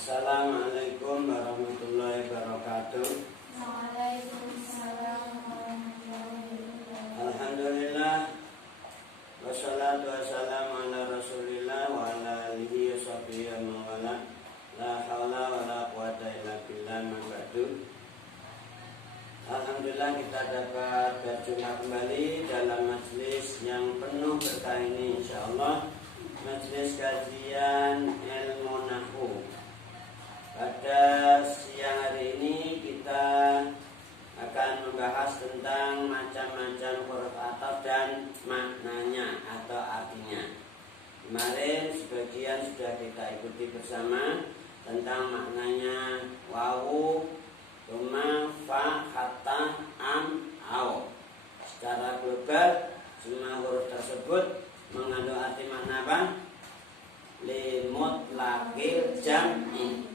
Assalamualaikum warahmatullahi wabarakatuh. Waalaikumsalam warahmatullahi wabarakatuh. Alhamdulillah, wassalatu wassalamu ala rasulillah wa ala alihi wa sahbihi wa man wala. La haula wa la quwata illa billah, ma ba'du. Alhamdulillah kita dapat berjumpa kembali dalam majelis yang penuh berkah ini, insyaallah. Majelis kajian ilmu nahwu. Pada siang hari ini kita akan membahas tentang macam-macam huruf ataf dan maknanya atau artinya. Kemarin sebagian sudah kita ikuti bersama tentang maknanya wawu, tuma, fa, hatta, am, au. Secara global semua huruf tersebut mengandung arti makna apa? Limutlaqil jam'i.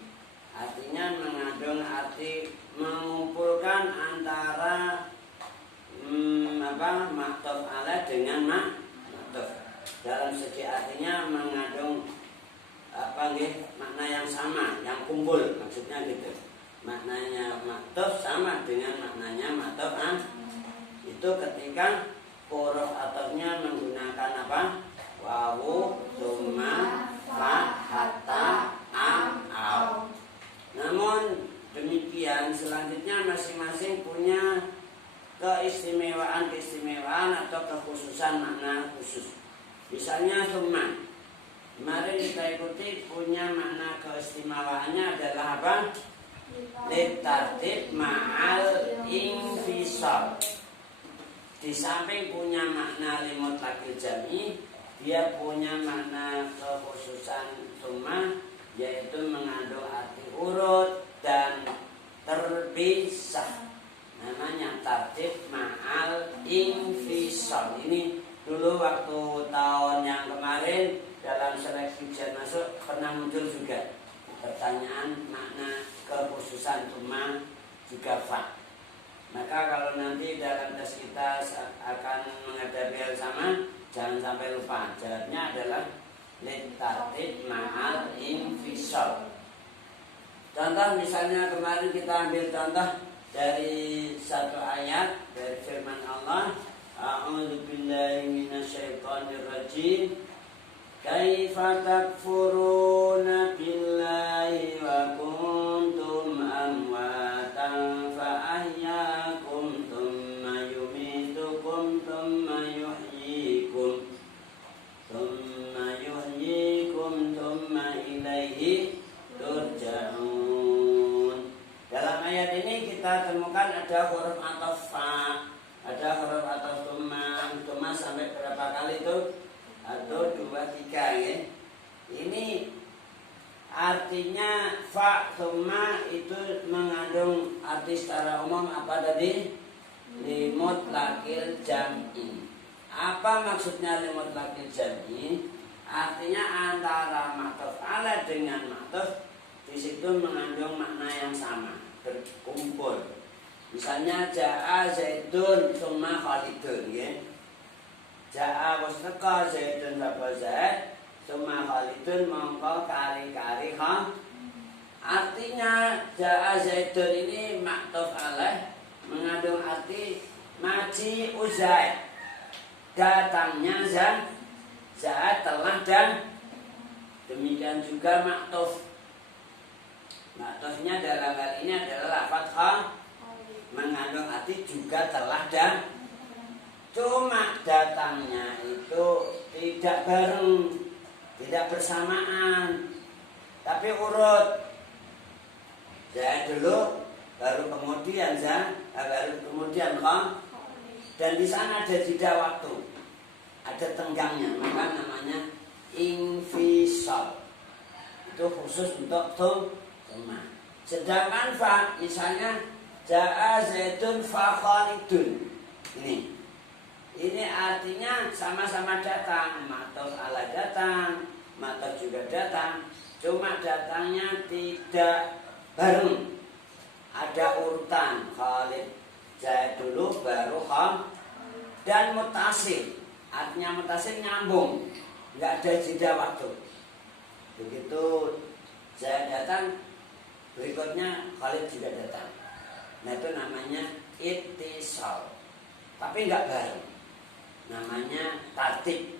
Artinya mengandung arti mengumpulkan antara maktuf alaih dengan maktuf. Dalam segi artinya mengandung makna yang sama, yang kumpul, maksudnya gitu. Maknanya maktuf sama dengan maknanya maktuf itu ketika huruf atafnya menggunakan apa? Wawu, tuma, fa, hatta, am, au. Namun demikian selanjutnya masing-masing punya keistimewaan atau kekhususan makna khusus. Misalnya tuma, kemarin kita ikuti punya makna keistimewaannya adalah apa? Litartib ma'al infisal. Di samping punya makna limutlaqil jam'i, dia punya makna kekhususan tuma, yaitu mengandung arti urut dan terpisah. Namanya tartib ma'al infisal. Ini dulu waktu tahun yang kemarin dalam seleksi ujian masuk pernah muncul juga pertanyaan makna kekhususan tuma juga fa. Maka kalau nanti dalam tes kita akan menghadapi hal sama, jangan sampai lupa. Jawabnya adalah litartib ma'al infisal. Contoh misalnya kemarin kita ambil contoh dari satu ayat dari firman Allah, A'udzubillahi minasyaitonirrajim. Kaifa takfuruna billahi wa kuntum amwatan fa ahyakum thumma yumitukum thumma yuhyikum thumma ilaihi turja'un. Dalam ayat ini kita temukan ada huruf ataf fa, ada huruf ataf tuma sampai berapa kali itu? 1, 2, 3 ya. Ini artinya fa tuma itu mengandung arti secara umum apa tadi? Limutlaqil jam'i. Apa maksudnya limutlaqil jam'i? Artinya antara maktuf alaih dengan maktuf di situ mengandung makna yang sama, berkumpul. Misalnya ja'a zaidun tsumma khalidun ya. Ja'a wasnaqa zaidun wa zaid tsumma khalidun mongko kari-kari ha. Artinya ja'a zaidun ini maktuf alaih mengandung arti maji uzaid. Datangnya Zaid telah dan demikian juga maktuf. Maktufnya dalam hal ini adalah lafadz kha, mengandung arti juga telah dan. Cuma datangnya itu tidak bareng, tidak bersamaan, tapi urut. Zaid dulu, baru kemudian baru kemudian kha. Dan di sana ada jeda waktu, ada tenggangnya, maka namanya infisal. Itu khusus untuk tuma. Sedangkan fa, misalnya ja'a zaidun fa khalidun. Ini artinya sama-sama datang, maktuf alaih datang, maktuf juga datang, cuma datangnya tidak bareng. Ada urutan Khalid Zaid dulu baru Khalid. Dan mutasil, artinya mutasil nyambung, nggak ada jeda waktu. Begitu Zaid datang, berikutnya Khalid juga datang. Nah itu namanya ittisal. Tapi enggak bareng. Namanya tartib.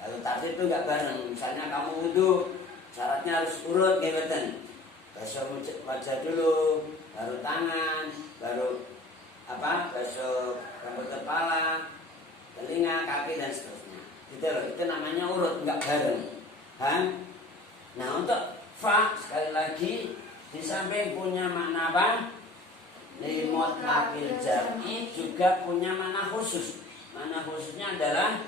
Kalau tartib itu enggak bareng. Misalnya kamu wudu, syaratnya harus urut ngeweten. Basuh wajah dulu, baru tangan, baru basuh rambut kepala, telinga, kaki dan seterusnya. Gitu loh, itu namanya urut, enggak bareng. Nah untuk fa sekali lagi di samping punya makna apa? Limut akil jam'i juga punya makna khusus. Makna khususnya adalah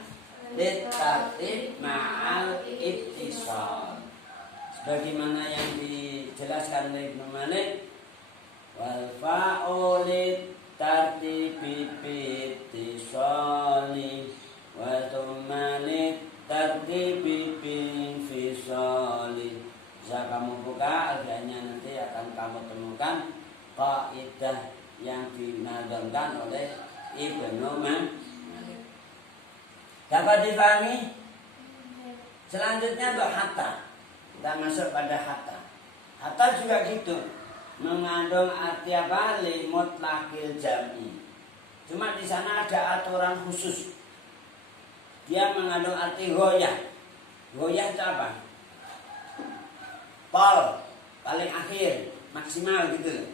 litartib ma'al ittisal. Sebagaimana yang dijelaskan oleh Ibnu Malik, wal fa'u litartibi bittisali wa thumma litartibi binfisali. Bisa kamu buka, akhirnya nanti akan kamu temukan kaidah yang dinazamkan oleh Ibnu Malik. Dapat dipahami? Selanjutnya untuk hatta. Kita masuk pada hatta. Hatta juga gitu, mengandung arti apa? Limutlaqil jam'i. Cuma di sana ada aturan khusus. Dia mengandung arti ghoyah. Ghoyah itu apa? Pol, paling akhir, maksimal gitu.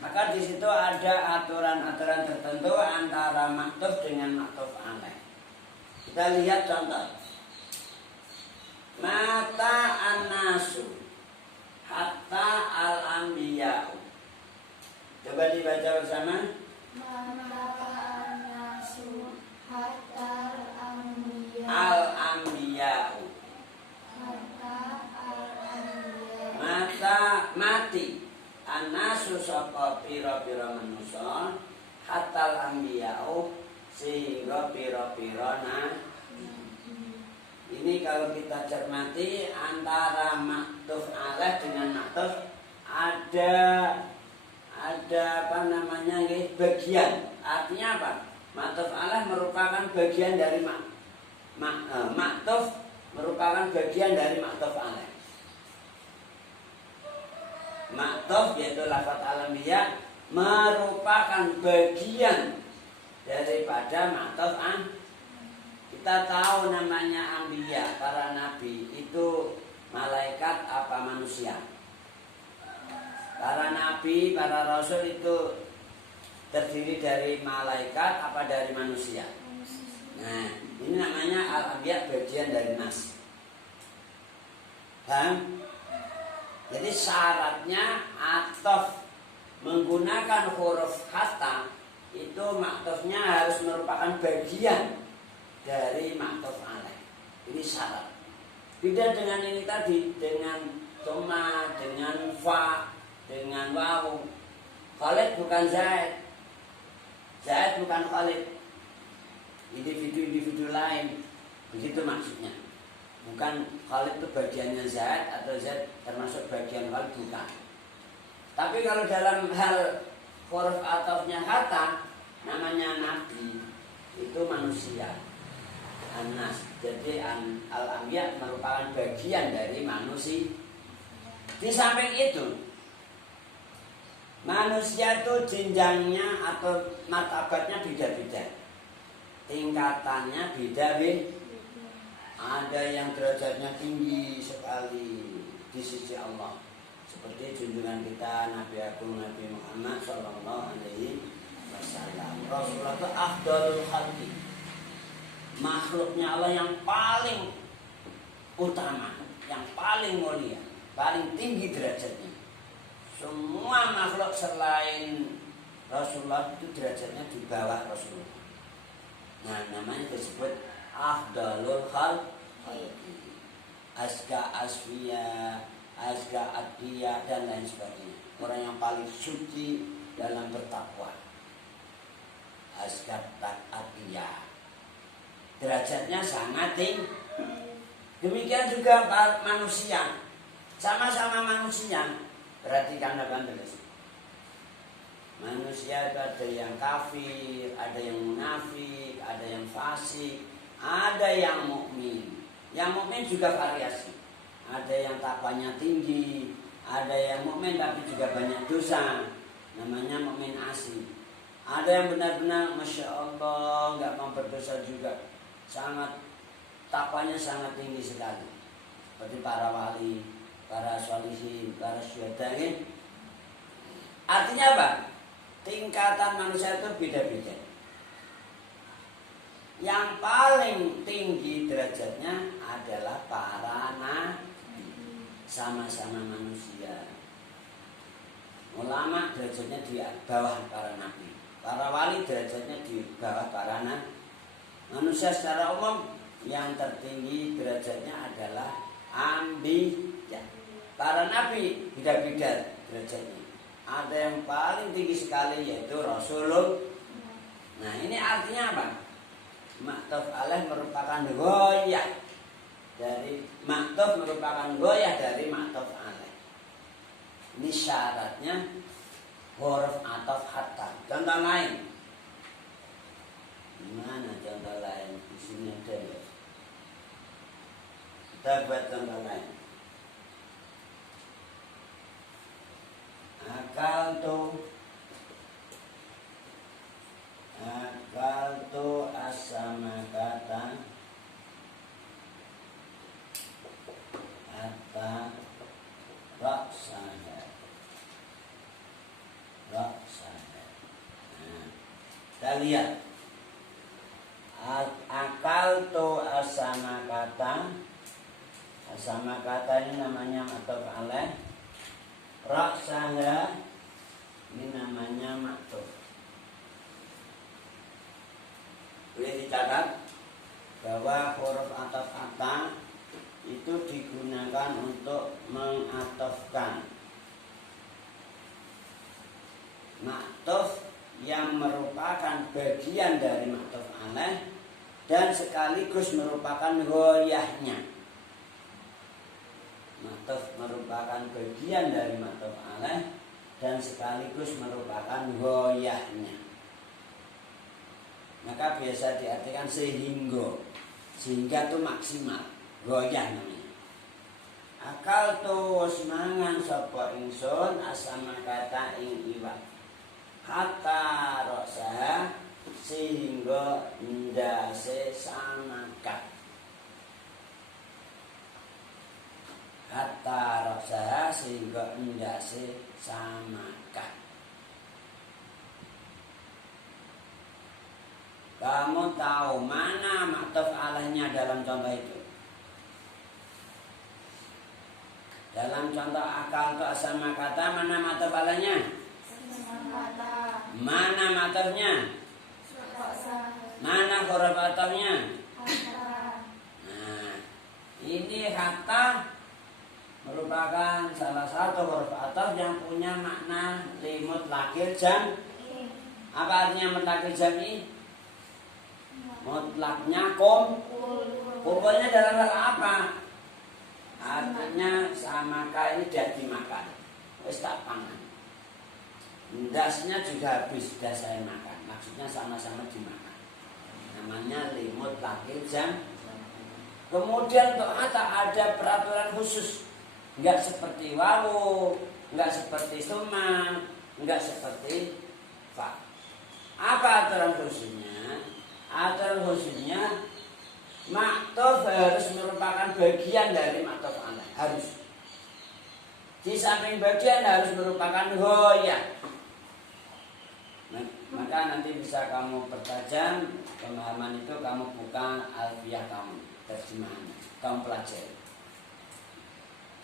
Maka di situ ada aturan-aturan tertentu antara maktuf dengan maktuf alaih. Kita lihat contoh. Mata an-nasu hatta al-anbiya'u. Coba dibaca bersama. Mata an-nasu hatta al-anbiya'u. Al-anbiya'u. Hatta al-anbiya'u. Mata mati an-nasu sapa pira-pira manusa hatta al-anbiya'u sehingga pira-pira Ini kalau kita cermati antara maktuf alaih dengan maktuf ada bagian. Artinya apa? Maktuf alaih merupakan bagian dari maktuf merupakan bagian dari maktuf alaih. Maktuf yaitu lafaz alamiah merupakan bagian daripada maktuf alaih. Kita tahu namanya anbiya, para nabi itu malaikat apa manusia? Para nabi, para rasul itu terdiri dari malaikat apa dari manusia? Nah, ini namanya al-anbiya, bagian dari nas. Jadi syaratnya ataf menggunakan huruf hatta itu maktufnya harus merupakan bagian dari maktuf alaih. Ini syarat. Beda dengan ini tadi, dengan toma, dengan fa, dengan wawu. Khalid bukan Zaid, Zaid bukan Khalid. Individu-individu lain. Begitu maksudnya. Bukan Khalid itu bagiannya Zaid atau Zaid termasuk bagian Khalid, bukan. Tapi kalau dalam hal huruf atofnya hatta, namanya nabi, itu manusia. Anas, jadi al-anbiya merupakan bagian dari manusia. Di samping itu, manusia itu jenjangnya atau martabatnya beda-beda, tingkatannya beda-beda. Ada yang derajatnya tinggi sekali di sisi Allah, seperti junjungan kita Nabi Agung Nabi Muhammad Sallallahu Alaihi Wasallam. Rasulullah itu afdalul khalqi, makhluknya Allah yang paling utama, yang paling mulia, paling tinggi derajatnya. Semua makhluk selain Rasulullah itu derajatnya di bawah Rasulullah. Nah, namanya disebut afdalul khalqi, azka asfiya, azka adiyah dan lain sebagainya. Orang yang paling suci dalam bertakwa, azka adiyah, derajatnya sangat tinggi. Demikian juga manusia, sama-sama manusia. Perhatikan apa tulis. Manusia itu ada yang kafir, ada yang munafik, ada yang fasik, ada yang mukmin. Yang mukmin juga variasi. ada yang takwanya tinggi, ada yang mukmin tapi juga banyak dosa, namanya mukmin asli. Ada yang benar-benar masya Allah nggak mau berdosa juga, sangat takwanya sangat tinggi sekali, seperti para wali, para sholihin, para syuhada. Artinya apa? Tingkatan manusia itu beda-beda. Yang paling tinggi derajatnya adalah para nabi, sama-sama manusia. Ulama derajatnya di bawah para nabi, para wali derajatnya di bawah para nabi. Manusia secara umum yang tertinggi derajatnya adalah anbiya. Para nabi beda-beda derajatnya. Ada yang paling tinggi sekali yaitu Rasulullah. Nah ini artinya apa? Ma'tuf alaih merupakan goyah dari ma'tuf, merupakan goyah dari ma'tuf alaih. Ini syaratnya huruf ataf hatta. Contoh lain. Mana contoh lain? Di sini ada ya. Kita buat contoh lain. Akaltu as-samakata hatta ra'saha. Nah, kita lihat. Akaltu as-samakata. As-samakata ini namanya ma'tuf alaih. Ra'saha ini namanya maktub. Boleh dicatat bahwa huruf ataf ata itu digunakan untuk mengatofkan maktuf yang merupakan bagian dari maktuf alaih dan sekaligus merupakan ghoyahnya. Maktuf merupakan bagian dari maktuf alaih dan sekaligus merupakan ghoyahnya. Maka biasa diartikan sehingga. Sehingga itu maksimal, ghoyah namanya. Akaltu mangan sapa ingsun as-samakata ing iwak. Hatta ra'saha sehingga ndase samakat. Hatta ra'saha sehingga ndase samakat. Kamu tahu mana maktuf alaihnya dalam contoh itu? Dalam contoh akal tu asama kata mana maktuf alaihnya? Mana maktufnya? Mana huruf atafnya? Nah, ini hatta merupakan salah satu huruf ataf yang punya makna limut lakil jam. Apa artinya mutlakil jami? Mutlaknya kumpulnya dalam hal apa? Artinya samaka ini tidak dimakan, wis tak pangan. Dasnya juga habis, das saya makan. Maksudnya sama-sama dimakan. Namanya limut lakil jam. Kemudian untuk hatta ada peraturan khusus. Enggak seperti wawu, enggak seperti summa, enggak seperti fa. Apa aturan khususnya? Aturan khususnya maktuf harus merupakan bagian dari maktuf alaih. Harus. Di samping bagian harus merupakan ghoyah. Maka nanti bisa kamu pertajam pemahaman itu, kamu buka alfiah kamu, terjemahannya, kamu pelajari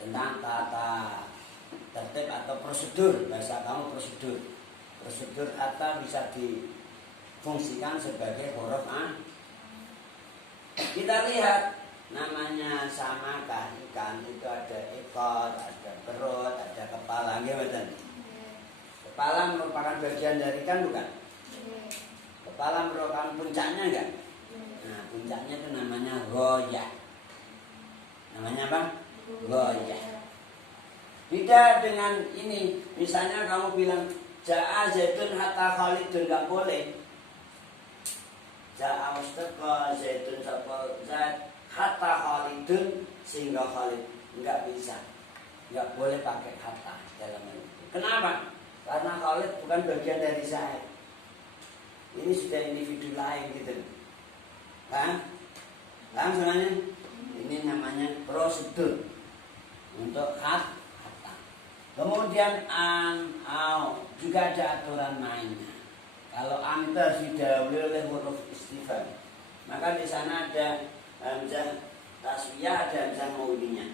tentang tata tertib atau prosedur. Bahasa kamu prosedur atau bisa difungsikan sebagai huruf a. Kita lihat namanya samakah ikan itu ada ekor, ada perut, ada kepala, gimana? Kepala merupakan bagian dari ikan bukan? Kepala merupakan puncaknya enggak? Nah, puncaknya itu namanya ghoyah. Namanya apa? Ghoyah. Beda dengan ini. Misalnya kamu bilang Ja'a Zaidun hatta Khalidun, enggak boleh. Ja'a mustaqa Zaidun sapa Zaid hatta Khalidun sehingga Khalid. nggak bisa, nggak boleh pakai hatta dalam hal itu. Kenapa? Karena Khalid bukan bagian dari saya. Ini sudah individu lain gitu. Paham sebenarnya? Ini namanya prosedur untuk hatta. Kemudian juga ada aturan mainnya. Kalau am itu harus didahului oleh huruf istifham, maka di sana ada hamzah taswiyah, ada hamzah maulinya.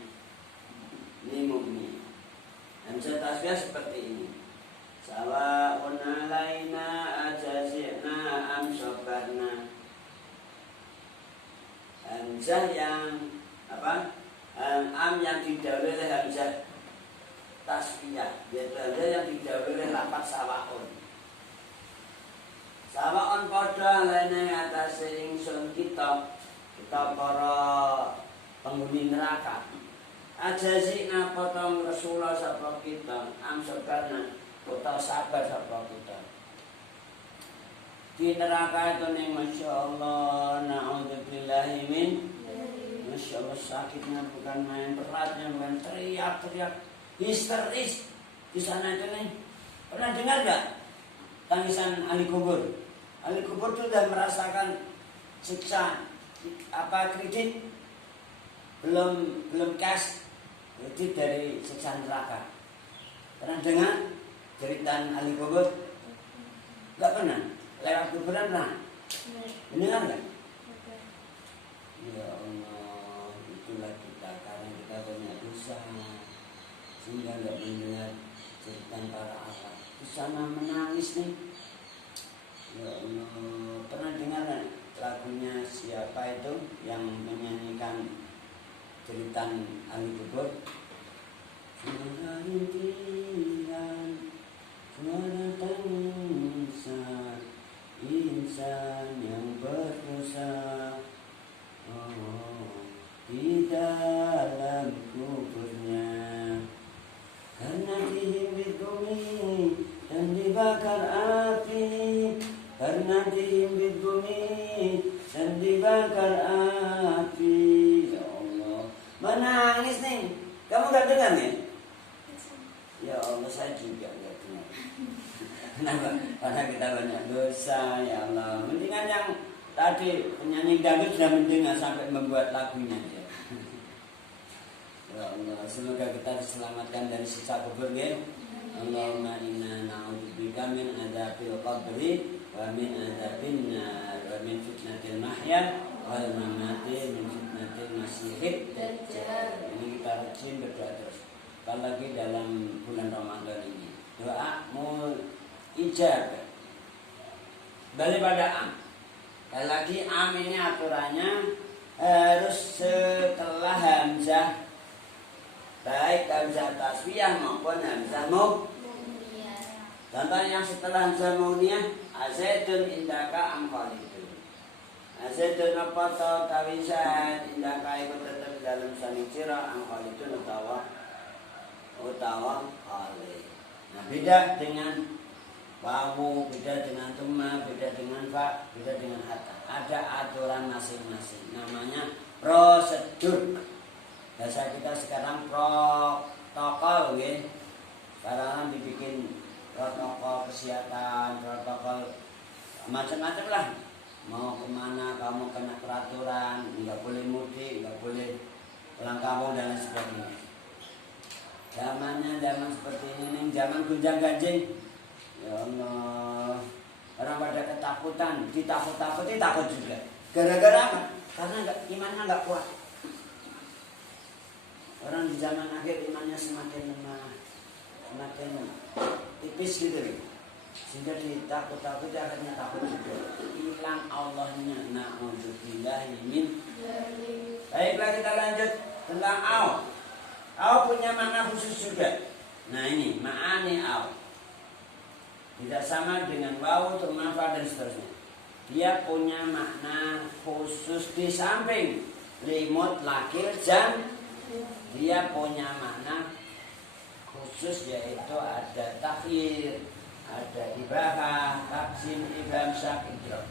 Ini maulinya. Hamzah taswiyah seperti ini. Sawa'un alaina ajazi'na am sabarna. Hamzah yang am yang didahului oleh hamzah taswiyah, yaitu hamzah yang didahului oleh lafaz sawa'un. Sawa'un padha alaina atase ingsun kita para penghuni neraka. Ajazi'na potong Rasulullah sapa kita, am sabarna utawa sabar sapa kita. Di neraka itu nih, Masya Allah, na'udzubillahi min. Masya Allah, sakitnya bukan main, beratnya bukan, teriak-teriak histeris di sana itu nih. Pernah dengar gak tangisan ahli kubur? Ahli kubur itu sudah merasakan siksa kredit belum cash, kredit dari siksa neraka. Pernah dengar cerita ahli kubur? Gak pernah. Lewat kuburan pernah? Mendengar gak? Ya Allah, itulah kita, karena kita banyak dosa sehingga gak mendengar cerita para Allah. Di sana menangis nih. Ya Allah, pernah dengar gak lagunya siapa itu yang menyanyikan cerita ahli kubur? Suara rintihan, suara tangisan insan yang berdosa, di dalam kuburnya, karena dihimpit bumi dan dibakar api, karena dihimpit bumi dan dibakar api. Ya Allah, menangis nih. Kamu gak dengar nih? Ya Allah, saya juga gak dengar. Kenapa? Karena kita banyak dosa, ya Allah. Mendingan yang tadi penyanyi dangdut sudah mendengar sampai membuat lagunya. Ya Allah, semoga kita diselamatkan dari siksa kubur ya. Allahumma inna na'udzubika min adzabil qabri wa min adzabin nar wa min fitnatil mahya wal mamati min fitnatil masiihid dajjal. Ini kita rajin berdoa terus. Apalagi dalam bulan Ramadan ini. Doa ijabah. Balik pada am. Sekali lagi am ini aturannya harus setelah hamzah, baik hamzah taswiyah maupun hamzah mauniyah. Contohnya setelah hamzah mauniyah, azaidun indaka am khalidun. Azaidun apa tau kawisan indaka ikut tetap dalam sanicira am khalidun utawa khalid. Nah, beda dengan wawu, beda dengan tuma, beda dengan fa, beda dengan hatta. Ada aturan masing-masing. Namanya prosedur. Bahasa kita sekarang protokol, gitu. Sekarang dibikin protokol kesehatan, protokol macam-macam lah. Mau kemana kamu kena peraturan, nggak boleh mudik, nggak boleh pulang kampung dan lain sebagainya. Zamannya zaman seperti ini, zaman gunjang ganjing. Ya Allah, orang pada ketakutan, ditakut-takuti takut juga. Gara-gara apa? Karena imannya nggak kuat. Orang di zaman akhir imannya semakin lemah, semakin tipis gitu. Sehingga ditakut-takuti akhirnya takut juga. Hilang Allahnya. Na'udzubillahi min. Baiklah, kita lanjut tentang au. Au punya makna khusus juga. Nah ini ma'ani au. Tidak sama dengan wawu, tuma, fa dan seterusnya. Dia punya makna khusus di samping limut lakil jam. Dia punya makna khusus yaitu ada takhir, ada ibahah, taksim, ibham, syak, idrok.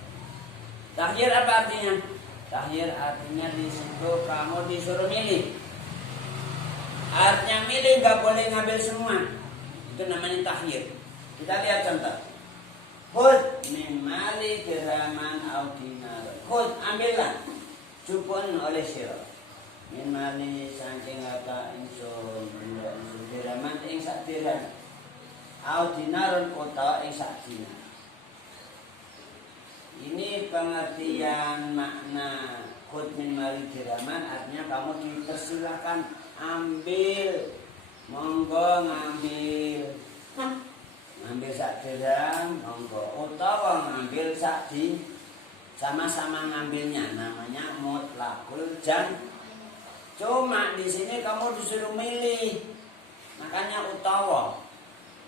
Takhir apa artinya? Takhir artinya di situ kamu disuruh milih. Artinya milih, nggak boleh ngambil semua. Itu namanya tahyir. Kita lihat contoh. Khud min mali dirhaman au dinar. Khud, ambillah. Cupun oleh sira. Min mali saking harta ingsun, dirhaman ing sak dirham. Au dinar utawa ing sak dinar. Ini pengertian makna khud min mali dirhaman, artinya kamu dipersilakan ambil, monggo ngambil sak dirham, monggo, utawa ngambil sak di, sama-sama ngambilnya, namanya mutlaqul jam. Cuma di sini kamu disuruh milih, makanya utawa,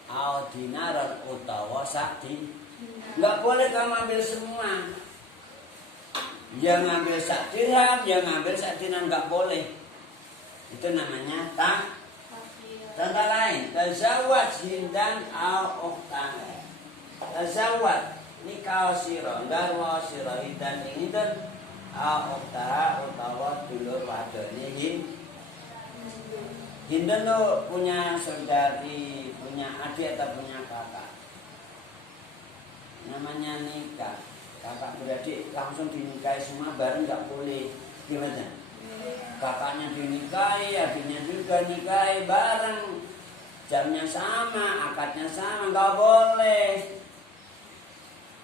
au dinar utawa sak di. Nggak boleh kamu ambil semua. Yang ngambil sak dirham, yang ngambil sak dinar, nggak boleh. Itu namanya tak. Contoh lain, tazawwaj hindan au ukhtan. Tazawwaj nikah sira, garwa sira hindan ing hindan au ukhta utawa dulur wadone hindan lo punya saudari, punya adik atau punya kakak. Namanya nikah. Kakak beradik langsung dinikahi semua bareng, nggak boleh. Gimana? Kakaknya dinikahi, adiknya juga nikahi bareng, jamnya sama, akadnya sama, nggak boleh.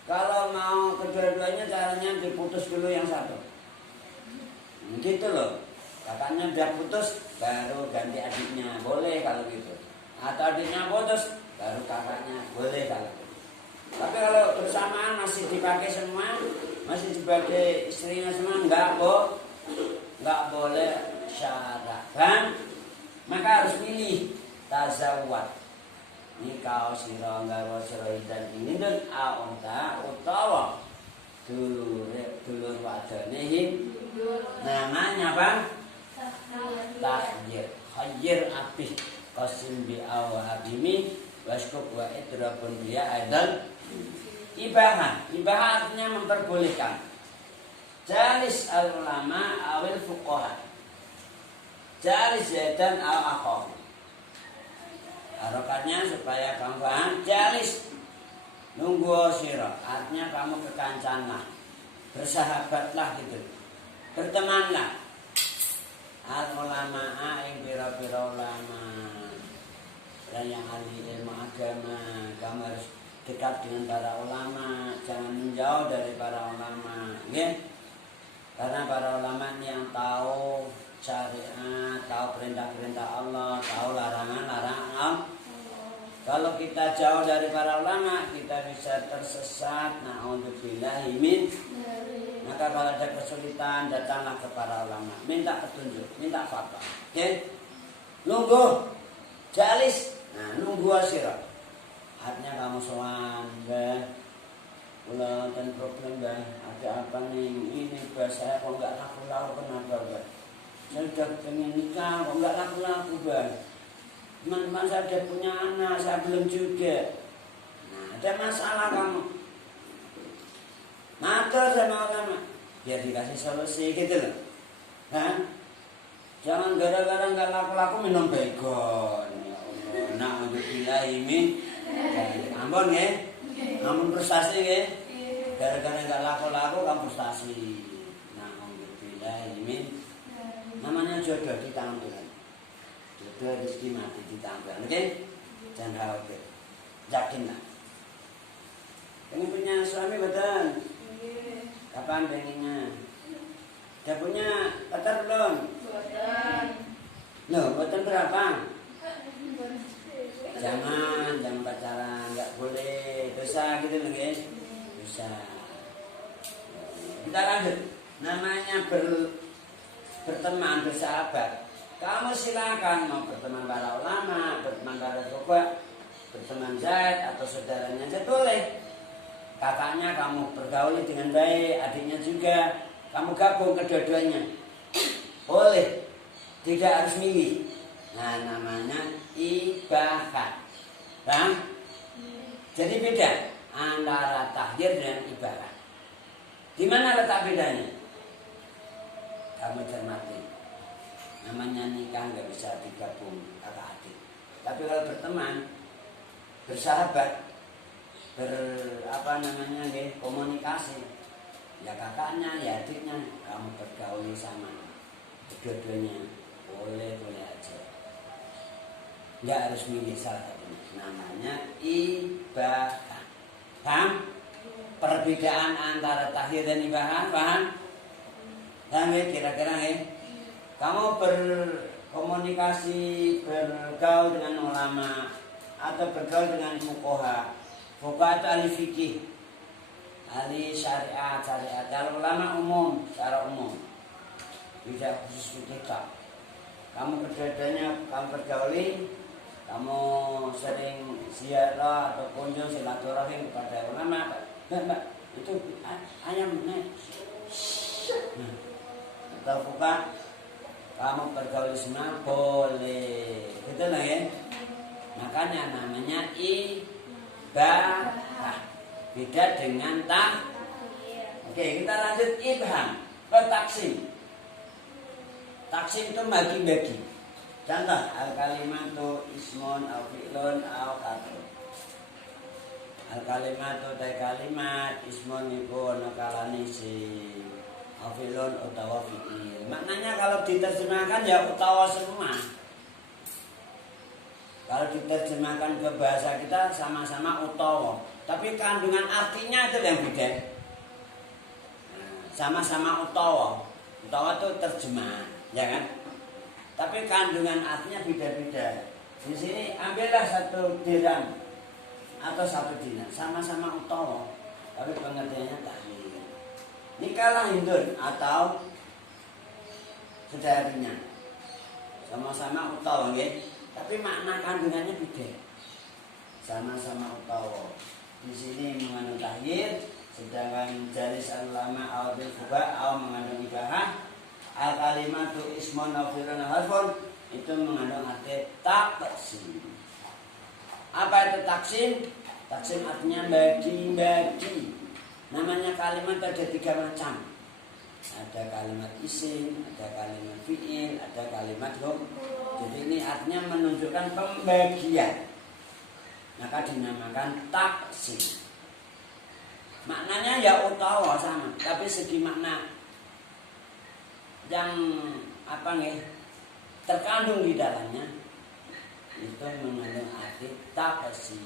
Kalau mau kedua-duanya caranya diputus dulu yang satu, gitu loh. Kakaknya udah putus, baru ganti adiknya, boleh kalau gitu. Atau adiknya putus, baru kakaknya, boleh kalau gitu. Tapi kalau bersamaan masih dipakai semua, masih sebagai istrinya semua, nggak boleh syarat, kan? Maka harus pilih tazawwad. Nikah sira garwa sira dan ini dan aunta utawa dulur wadane namanya apa? Tahyir. Khayyir apih qasim bi awabimi waskuk wa idrabun dia aidan ibahah. Ibahah artinya memperbolehkan. Jalis al-ulama awil fuqaha. Jalis zaidan al-akham. Harokatnya supaya kamu paham. Jalis nunggu sira, artinya kamu kekancanlah, bersahabatlah gitu, bertemanlah. Al-ulama yang pira-pira ulama dan yang ahli ilmu agama, kamu harus dekat dengan para ulama, jangan menjauh dari para ulama, ya? Karena para ulama yang tahu syariat, tahu perintah-perintah Allah, tahu larangan-larangan Allah. Kalau kita jauh dari para ulama, kita bisa tersesat. Na'udzubillahi min. Maka kalau ada kesulitan, datanglah ke para ulama, minta petunjuk, minta fatwa. Oke? Nunggu, jalis. Nah, nunggu asira. Artinya kamu sowan, ulah dan problem ada apa nih, ini saya kok nggak laku-laku, kenapa Mbak? Saya sudah pengen nikah kok nggak laku-laku Mbak. Teman-teman saya sudah punya anak, saya belum juga. Nah, ada masalah kamu, matur sama ulama biar dikasih solusi gitu loh. Nah, jangan gara-gara nggak laku-laku minum baygon. Ya Allah, na'udzubillahi min. Ampun ya, ampun prestasi ya. Gara-gara nggak laku-laku kamu frustasi. Na'udzubillahi min. Namanya jodoh di tangan Tuhan. Jodoh rezeki mati di tangan Tuhan. Oke? Jangan khawatir. Yakinlah. Pengen punya suami betul? Kapan pengennya? Udah punya pacar belum? Loh, betul berapa? Jangan pacaran, nggak boleh, dosa gitu loh guys, dosa. Kita lanjut. Namanya berteman, bersahabat. Kamu silakan mau berteman para ulama, berteman para sahabat, berteman Zaid atau saudaranya Zaid boleh. Kakaknya kamu pergauli dengan baik, adiknya juga, kamu gabung kedua-duanya, boleh. Tidak harus milih. Nah, namanya ibahah. Nah, jadi beda antara tahyir dan ibahah. Di mana letak bedanya? Kamu cermati. Namanya nikah nggak bisa digabung kakak adik. Tapi kalau berteman, bersahabat, komunikasi, ya kakaknya, ya adiknya, kamu bergauli sama kedua-duanya, boleh aja. Nggak harus milih salah satunya. Namanya ibadah. Paham? Perbedaan antara tahyir dan ibadah, paham? Paham ya kira-kira ya? Kamu berkomunikasi, bergaul dengan ulama atau bergaul dengan fuqaha. Fuqaha itu ahli fikih, ahli syariat. Kalau ulama umum, secara umum, tidak khusus fikih tak. Kamu kedua-duanya kamu bergauli, kamu sering ziarah atau kunjung silaturahim kepada ulama. Mbak, itu ayam naik. Atau fuqaha, kamu bergaul semua boleh, gitu lah ya. Makanya namanya ibadah. Beda dengan Oke, kita lanjut ibham. Taksim. Taksim itu bagi-bagi. Contoh, al-kalimatu ismun au fi'lun au khatun. Al-kalimatu ta kalimat ismun iku ana kalane isim. Au fi'lun utawa fi'il. Maknanya kalau diterjemahkan ya utawa semua. Kalau diterjemahkan ke bahasa kita sama-sama utawa, tapi kandungan artinya itu yang beda. Sama-sama utawa. Utawa itu terjemah, ya kan? Tapi kandungan artinya beda-beda. Di sini ambillah 1 dirham atau 1 dinar, sama-sama utawa, tapi pengertiannya tahyir. Nikahlah hindun atau sedarinya, sama-sama utawa, nggih. Tapi makna kandungannya beda. Sama-sama utawa. Di sini mengandung tahyir, sedangkan jalis ulama au bil fuqaha au mengandung ibadah. Al kalimatu ismun au fi'lun harfun itu mengandung arti taksim. Apa itu taksim? Taksim artinya bagi-bagi. Namanya kalimat ada 3 macam. Ada kalimat isim, ada kalimat fi'il, ada kalimat hukm. Jadi ini artinya menunjukkan pembagian. Maka dinamakan taksim. Maknanya ya utawa sama, tapi segi makna yang terkandung di dalamnya itu mengandung arti taksim.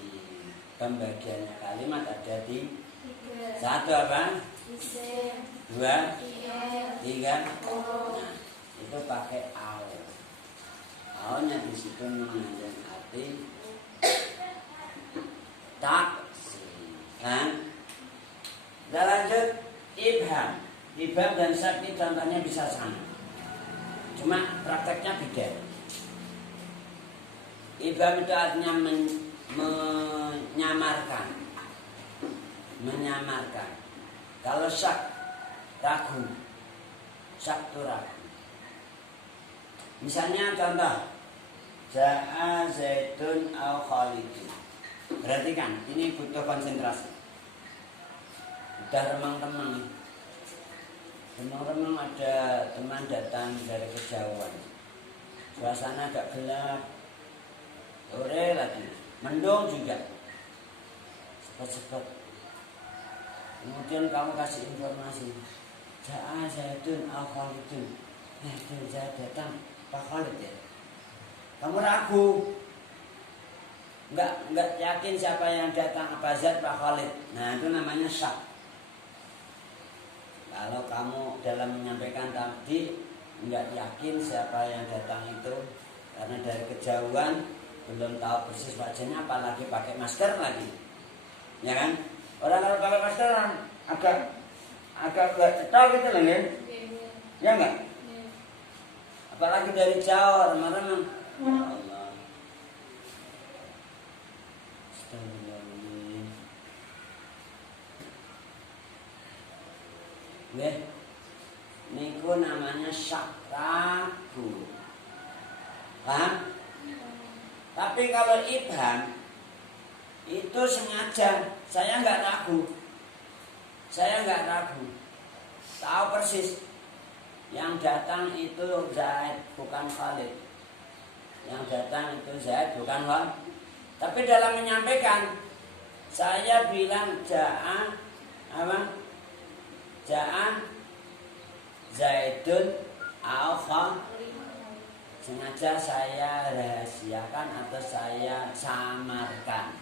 Pembagiannya kalimat ada di 1 apa? 2, 3. Nah, itu pakai au. Au-nya di situ mengandung arti taksim. Kan? Kita lanjut ibham. Ibham dan sakti contohnya bisa sama, cuma prakteknya beda. Ibham itu artinya menyamarkan. Kalau syak, ragu. Syak itu ragu. Misalnya contoh, Ja'a Zaidun au Khalidun. Berarti kan ini butuh konsentrasi. Udah remang-remang. Remang-remang ada teman datang dari kejauhan. Suasana agak gelap. Sore lagi, mendung juga. Cepat-cepat. Kemudian kamu kasih informasi. Ja'a Zaidun au Khalidun. Saya datang Pak Khalid ya. Kamu ragu, nggak yakin siapa yang datang, apa Zaid Pak Khalid. Nah itu namanya syak. Kalau kamu dalam menyampaikan tadi nggak yakin siapa yang datang itu, karena dari kejauhan belum tahu persis wajahnya, apalagi pakai masker lagi, ya kan? Orang kalau pakai masker agak nggak cetok gitu loh ya, ya nggak? Apalagi dari jauh, remang-remang. Allah. Astagfirullahaladzim. Niku namanya syak, ragu. Paham? Tapi kalau ibham itu sengaja, saya nggak ragu, tahu persis. Yang datang itu Zaid bukan Khalid. Yang datang itu Zaid bukan Khalid. Tapi dalam menyampaikan saya bilang ja'a apa? Ja'a Zaidun au Khalid. Sengaja saya rahasiakan atau saya samarkan.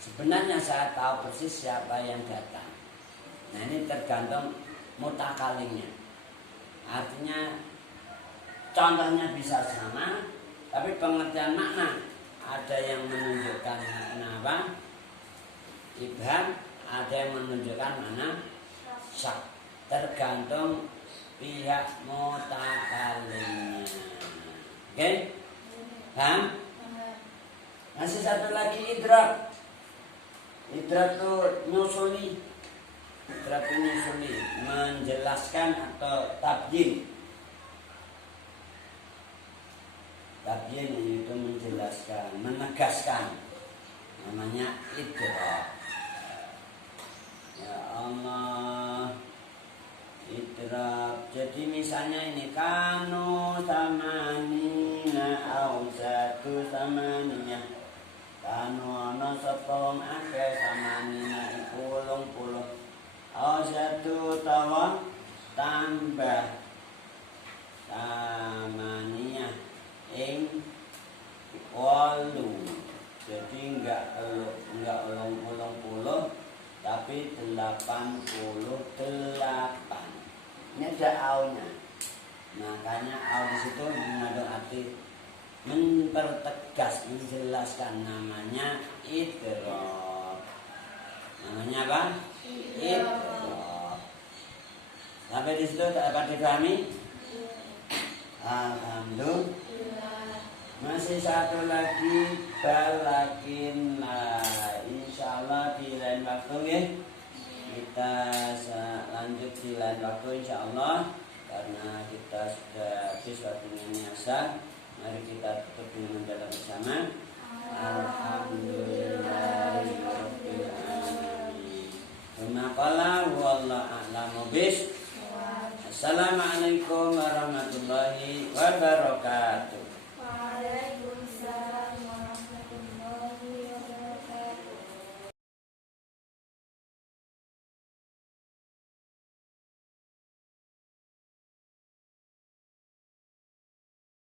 Sebenarnya saya tahu persis siapa yang datang. Nah ini tergantung mutakalimnya. Artinya contohnya bisa sama, tapi pengertian makna ada yang menunjukkan makna apa? Ibham, ada yang menunjukkan makna syak. Tergantung pihak mutakalimnya. Oke? Paham? Masih satu lagi idrak. Idrak itu nyusuli. Idrak itu nyusuli, menjelaskan atau tabyin. Tabyin itu menjelaskan, menegaskan. Namanya idrak. Ya Allah. Idrak. Jadi misalnya ini kanu samanina au satu samaniyah. Kanu ana sapa wong akeh samanina iku 80. Au satu tawa tambah samaniyah ing 8. Jadi enggak 80 tapi 88. Ini ada aunya. Makanya au di situ mengandung arti mempertegas, menjelaskan, namanya idrak. Namanya apa? Idrak. Sampai di situ dapat dipahami? Alhamdulillah. Masih satu lagi balakin lah. Insyaallah di lain waktu ya. Kita lanjut di lain waktu insyaallah, karena kita sudah habis waktunya asar. Mari kita tutup dengan